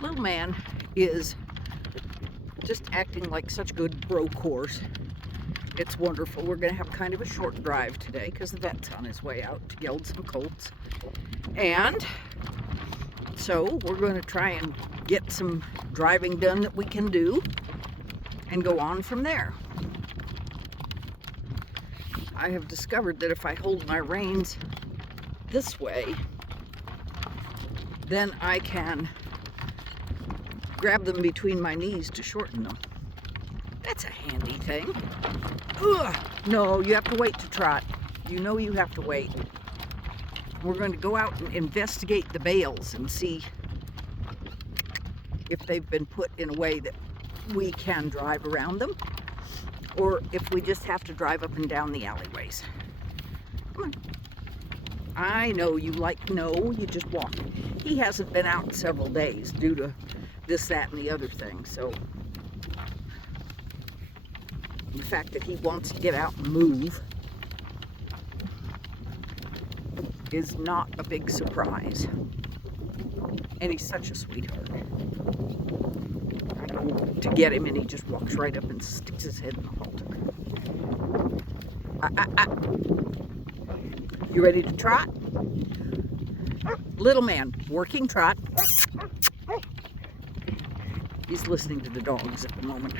Little man is just acting like such a good broke horse. It's wonderful. We're going to have kind of a short drive today because the vet's on his way out to geld some colts. And so we're going to try and get some driving done that we can do and go on from there. I have discovered that if I hold my reins this way, then I can grab them between my knees to shorten them. That's a handy thing. Ugh, no, you have to wait to trot. You know you have to wait. We're going to go out and investigate the bales and see if they've been put in a way that we can drive around them, or if we just have to drive up and down the alleyways. Come on. I know you you just walk. He hasn't been out in several days due to this, that, and the other thing, so the fact that he wants to get out and move is not a big surprise. And he's such a sweetheart. I go to get him and he just walks right up and sticks his head in the halter. You ready to trot? Little man, working trot. He's listening to the dogs at the moment.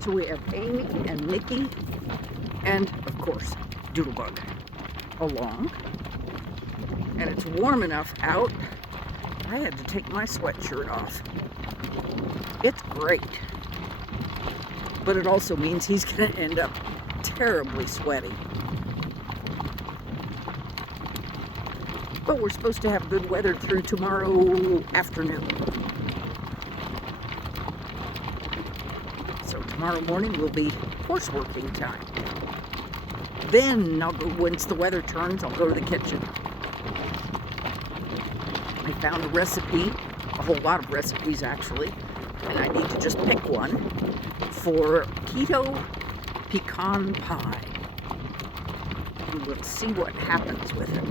So we have Amy and Nikki and, of course, Doodlebug along. And it's warm enough out, I had to take my sweatshirt off. It's great. But it also means he's going to end up terribly sweaty. But we're supposed to have good weather through tomorrow afternoon. So tomorrow morning will be horse working time. Then once the weather turns, I'll go to the kitchen. I found a recipe, a whole lot of recipes actually, and I need to just pick one for keto pecan pie. And we'll see what happens with it.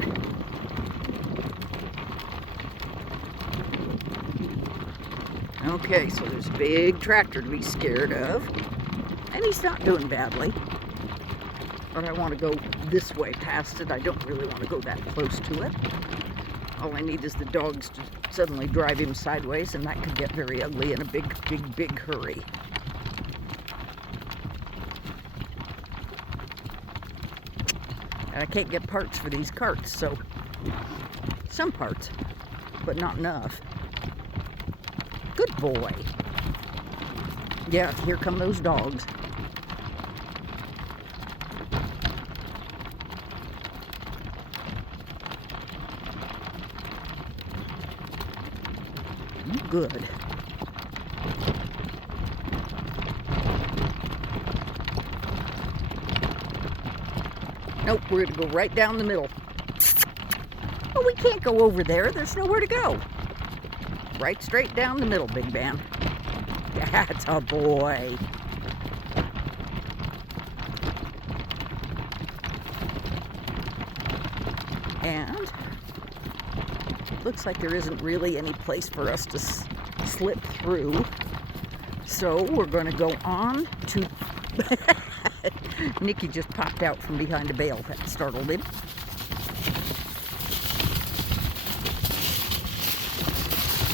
Okay, so there's a big tractor to be scared of, and he's not doing badly. But I want to go this way past it. I don't really want to go that close to it. All I need is the dogs to suddenly drive him sideways, and that could get very ugly in a big hurry. And I can't get parts for these carts, so some parts, but not enough. Good boy. Yeah, here come those dogs. Good. Nope, we're going to go right down the middle. Oh, we can't go over there. There's nowhere to go. Right straight down the middle, big man. That's a boy. And looks like there isn't really any place for us to slip through. So we're going to go on to... Nikki just popped out from behind a bale. That startled him.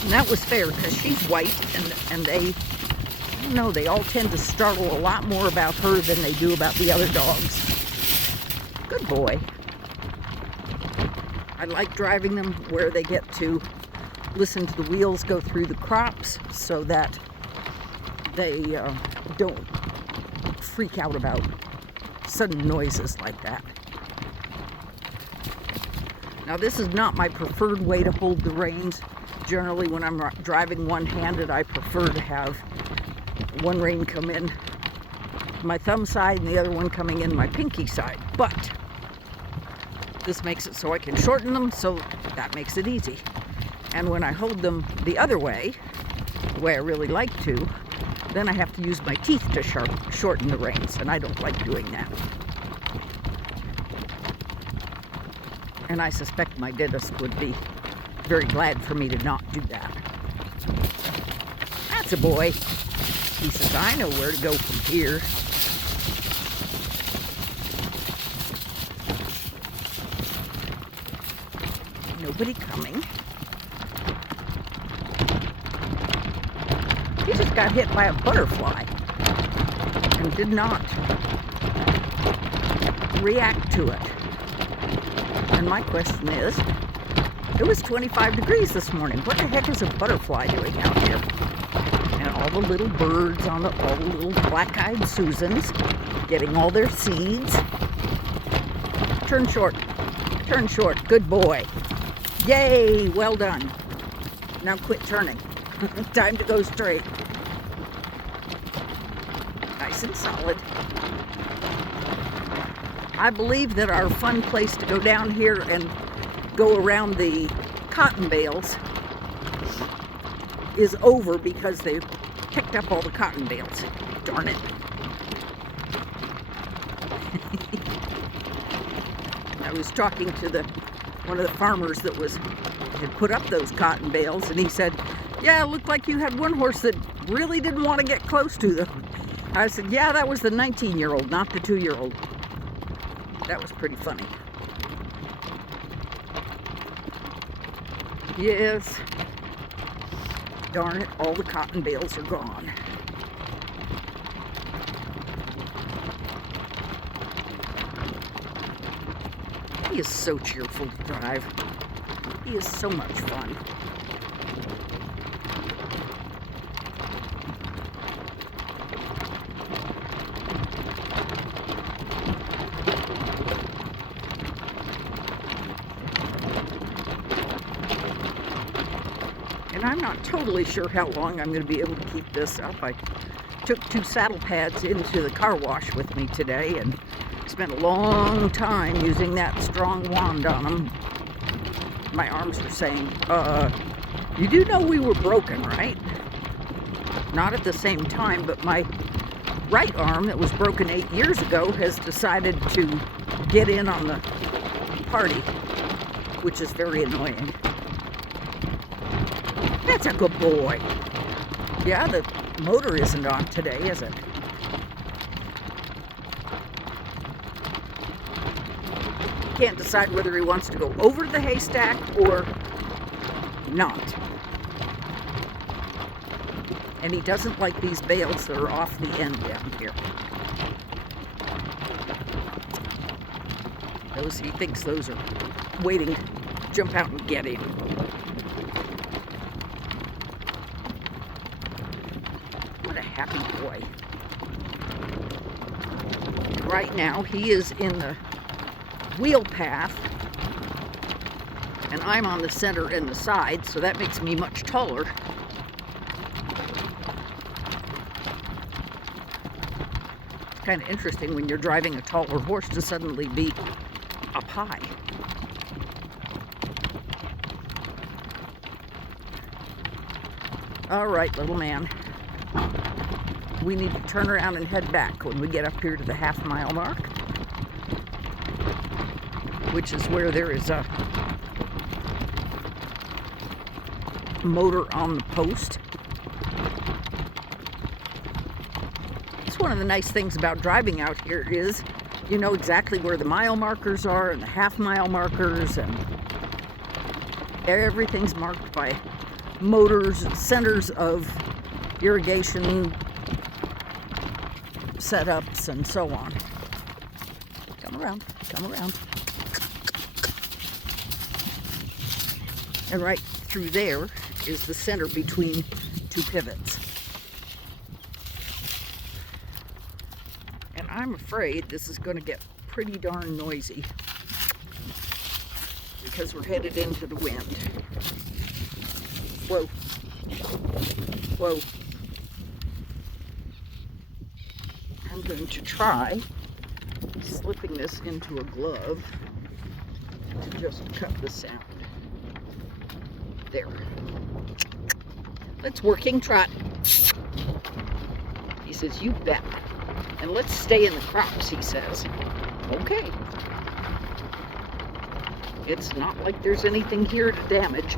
And that was fair because she's white and they, I don't know, they all tend to startle a lot more about her than they do about the other dogs. Good boy. I like driving them where they get to listen to the wheels go through the crops so that they don't freak out about sudden noises like that. Now this is not my preferred way to hold the reins. Generally when I'm driving one-handed, I prefer to have one rein come in my thumb side and the other one coming in my pinky side. But this makes it so I can shorten them, so that makes it easy. And when I hold them the other way, the way I really like to, then I have to use my teeth to shorten the reins, and I don't like doing that. And I suspect my dentist would be very glad for me to not do that. That's a boy. He says, I know where to go from here. Nobody coming. He just got hit by a butterfly and did not react to it. And my question is, it was 25 degrees this morning. What the heck is a butterfly doing out here? And all the little birds all the little black-eyed Susans getting all their seeds. Turn short. Turn short. Good boy. Yay, well done. Now quit turning. Time to go straight. Nice and solid. I believe that our fun place to go down here and go around the cotton bales is over because they picked up all the cotton bales. Darn it. I was talking to one of the farmers that had put up those cotton bales, and he said, yeah, it looked like you had one horse that really didn't want to get close to them. I said, yeah, that was the 19-year-old, not the 2-year-old. That was pretty funny. Yes. Darn it, all the cotton bales are gone. He is so cheerful to drive. He is so much fun. And I'm not totally sure how long I'm going to be able to keep this up. I took 2 saddle pads into the car wash with me today and spent a long time using that strong wand on them. My arms were saying, you do know we were broken, right? Not at the same time, but my right arm that was broken 8 years ago has decided to get in on the party, which is very annoying. That's a good boy. Yeah, the motor isn't on today, is it? Can't decide whether he wants to go over the haystack or not. And he doesn't like these bales that are off the end down here. He thinks those are waiting to jump out and get him. What a happy boy. Right now he is in the wheel path, and I'm on the center and the side, so that makes me much taller. It's kind of interesting when you're driving a taller horse to suddenly be up high. All right, little man. We need to turn around and head back when we get up here to the half-mile mark, which is where there is a motor on the post. It's one of the nice things about driving out here is you know exactly where the mile markers are and the half-mile markers, and everything's marked by motors, centers of irrigation setups, and so on. Come around, come around. And right through there is the center between 2 pivots. And I'm afraid this is going to get pretty darn noisy because we're headed into the wind. Whoa. Whoa. I'm going to try slipping this into a glove to just cut the sound. There. Let's working trot. He says, you bet. And let's stay in the crops, he says. Okay. It's not like there's anything here to damage.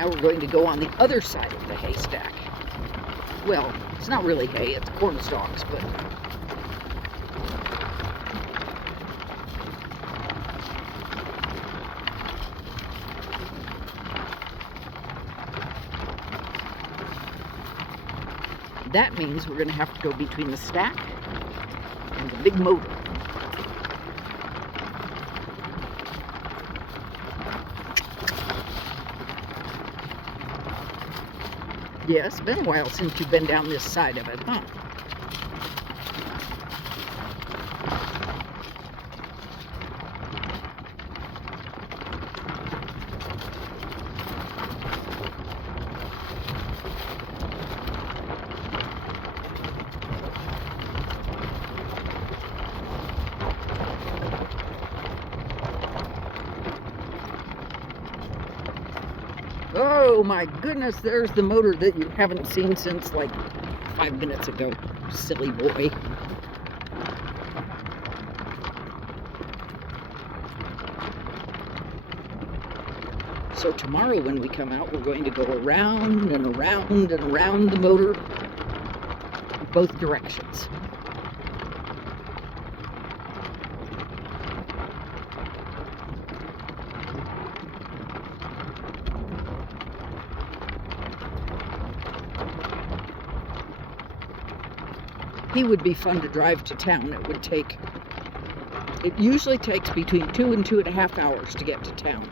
Now we're going to go on the other side of the haystack. Well, it's not really hay, it's corn stalks, but that means we're going to have to go between the stack and the big motor. Yeah, it's been a while since you've been down this side of it, huh? Oh my goodness, there's the motor that you haven't seen since like 5 minutes ago. Silly boy. So tomorrow when we come out, we're going to go around and around and around the motor, both directions. He would be fun to drive to town. It usually takes between 2 and 2.5 hours to get to town.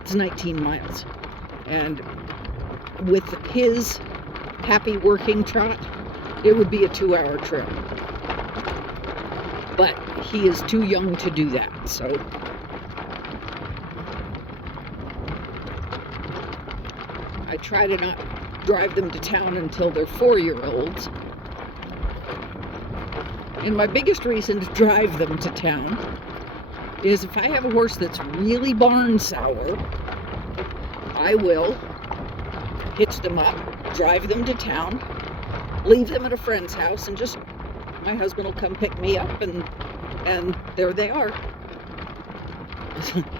It's 19 miles. And with his happy working trot, it would be a 2-hour trip. But he is too young to do that, so I try to not drive them to town until they're 4-year-olds. And my biggest reason to drive them to town is if I have a horse that's really barn sour, I will hitch them up, drive them to town, leave them at a friend's house, and just my husband will come pick me up, and there they are.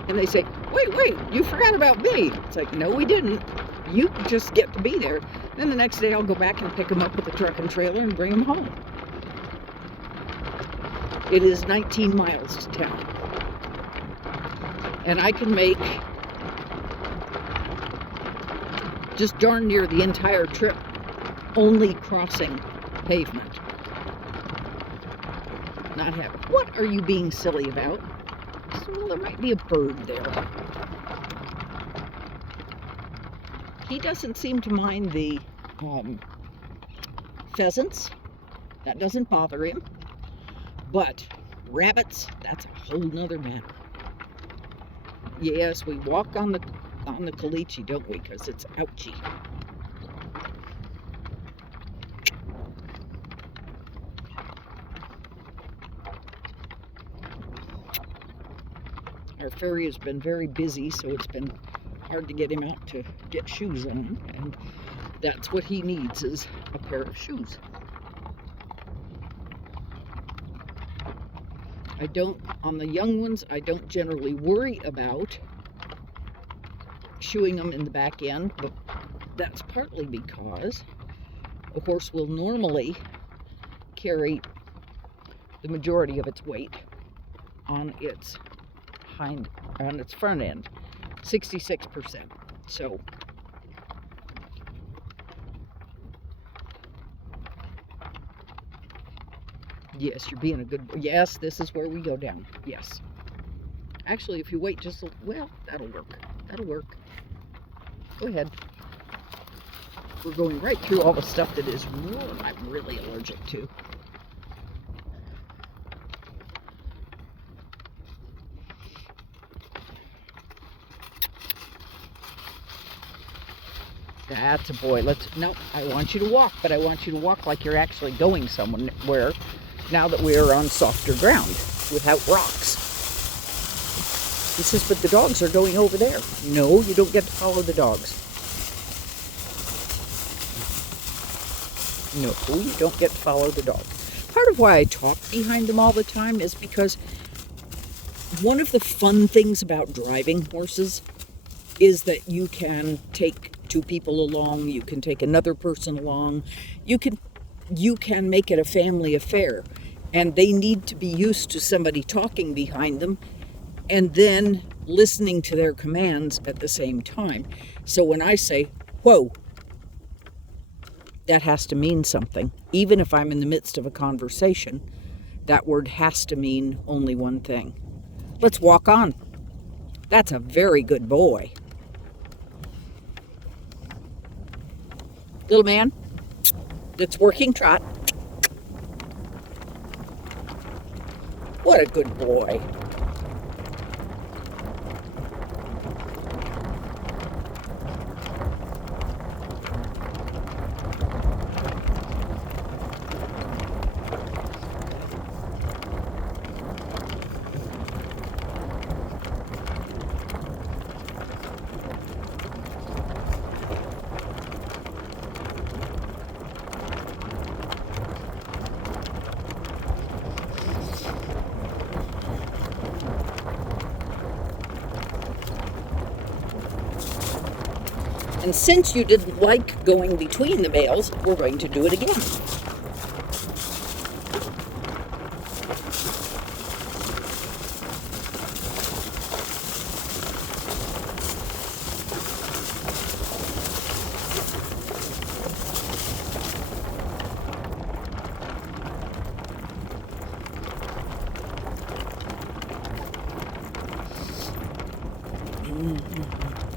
And they say, wait, you forgot about me. It's like, no, we didn't. You just get to be there. Then the next day I'll go back and pick them up with the truck and trailer and bring them home. It is 19 miles to town. And I can make just darn near the entire trip only crossing pavement. Not having. What are you being silly about? Well, there might be a bird there. He doesn't seem to mind the pheasants. That doesn't bother him. But rabbits, that's a whole nother matter. Yes, we walk on the caliche, don't we? Because it's ouchy. Our ferry has been very busy, so it's been hard to get him out to get shoes on, and that's what he needs, is a pair of shoes. On the young ones, I don't generally worry about shoeing them in the back end, but that's partly because a horse will normally carry the majority of its weight on its front end, 66%. So yes, you're being a good boy. Yes, this is where we go down. Yes. Actually, if you wait just a well, that'll work. That'll work. Go ahead. We're going right through all the stuff that is warm I'm really allergic to. That's a boy. No, I want you to walk, but I want you to walk like you're actually going somewhere now that we are on softer ground without rocks. He says, but the dogs are going over there. No, you don't get to follow the dogs. No, you don't get to follow the dog. Part of why I talk behind them all the time is because one of the fun things about driving horses is that you can take 2 people along. You can take another person along. You can make it a family affair. And they need to be used to somebody talking behind them and then listening to their commands at the same time. So when I say, whoa, that has to mean something. Even if I'm in the midst of a conversation, that word has to mean only one thing. Let's walk on. That's a very good boy. Little man, that's working trot. What a good boy. And since you didn't like going between the bales, we're going to do it again.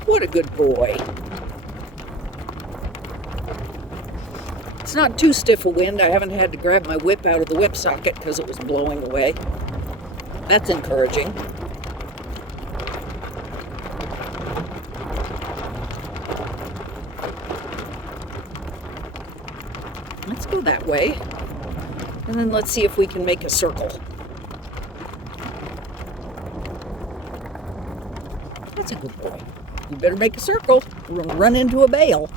What a good boy. It's not too stiff a wind. I haven't had to grab my whip out of the whip socket because it was blowing away. That's encouraging. Let's go that way. And then let's see if we can make a circle. That's a good boy. You better make a circle. We're going to run into a bale.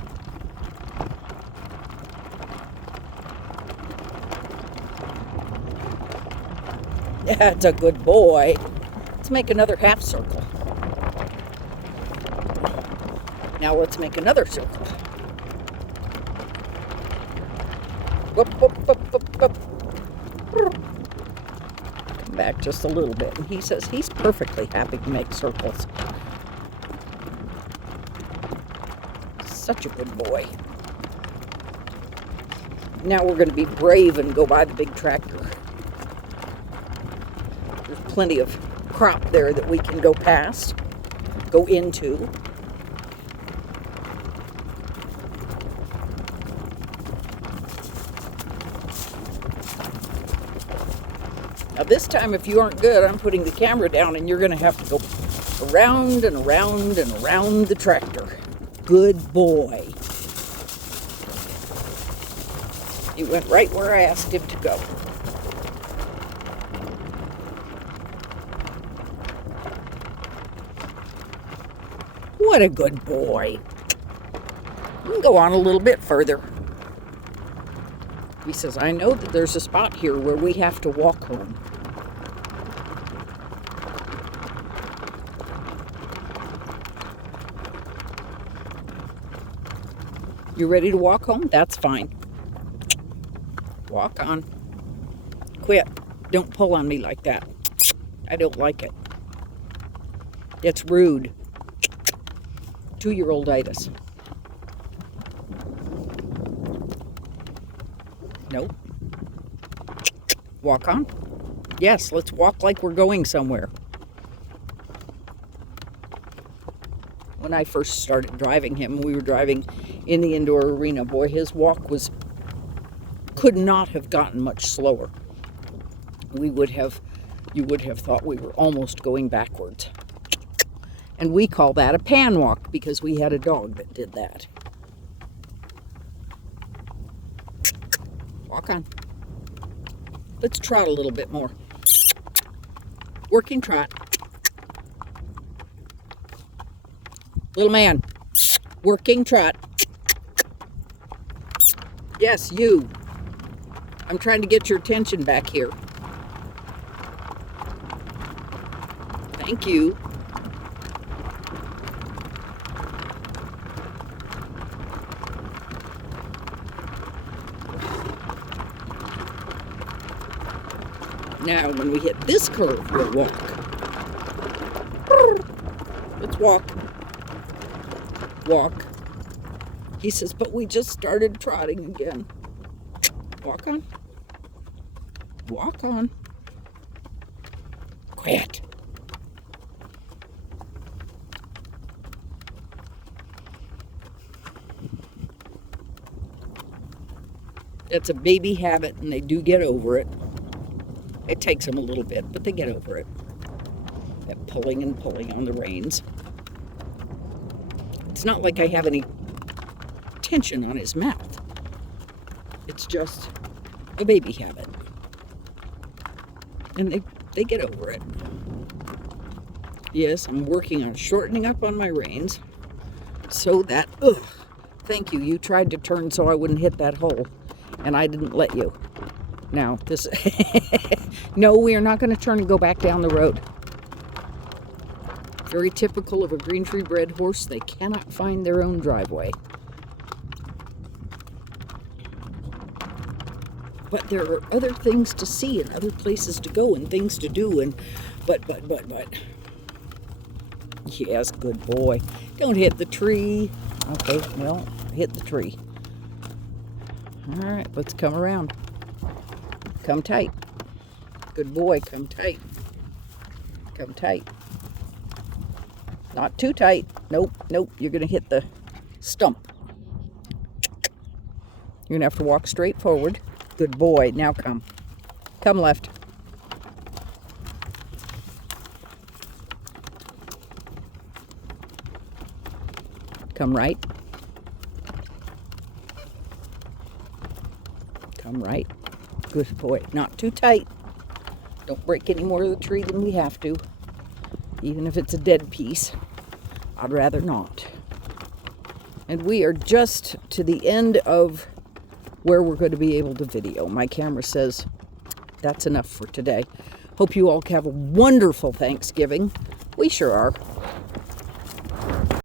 That's a good boy. Let's make another half circle. Now let's make another circle. Whoop, whoop, whoop, whoop, whoop. Come back just a little bit. And he says he's perfectly happy to make circles. Such a good boy. Now we're going to be brave and go by the big tractor. There's plenty of crop there that we can go past, go into. Now this time, if you aren't good, I'm putting the camera down and you're going to have to go around and around and around the tractor. Good boy. He went right where I asked him to go. What a good boy. We can go on a little bit further. He says, I know that there's a spot here where we have to walk home. You ready to walk home? That's fine. Walk on. Quit. Don't pull on me like that. I don't like it. It's rude. 2-year-old-itis. Nope. Walk on. Yes, let's walk like we're going somewhere. When I first started driving him, we were driving in the indoor arena. Boy, his walk could not have gotten much slower. You would have thought we were almost going backwards. And we call that a pan walk because we had a dog that did that. Walk on. Let's trot a little bit more. Working trot. Little man, working trot. Yes, you. I'm trying to get your attention back here. Thank you. Now, when we hit this curve, we'll walk. Let's walk. Walk. He says, but we just started trotting again. Walk on. Walk on. Quiet. It's a baby habit, and they do get over it. It takes them a little bit, but they get over it. That pulling and pulling on the reins. It's not like I have any tension on his mouth. It's just a baby habit. And they get over it. Yes, I'm working on shortening up on my reins so that, thank you, you tried to turn so I wouldn't hit that hole, and I didn't let you. Now, this, no, we are not going to turn and go back down the road. Very typical of a Greentree bred horse, they cannot find their own driveway. But there are other things to see and other places to go and things to do, and but. Yes, good boy. Don't hit the tree. Okay, well, hit the tree. All right, let's come around. Come tight. Good boy, come tight. Come tight. Not too tight. Nope, you're going to hit the stump. You're going to have to walk straight forward. Good boy. Now come. Come left. Come right. Come right. Good boy. Not too tight. Don't break any more of the tree than we have to. Even if it's a dead piece. I'd rather not. And we are just to the end of where we're going to be able to video. My camera says that's enough for today. Hope you all have a wonderful Thanksgiving. We sure are.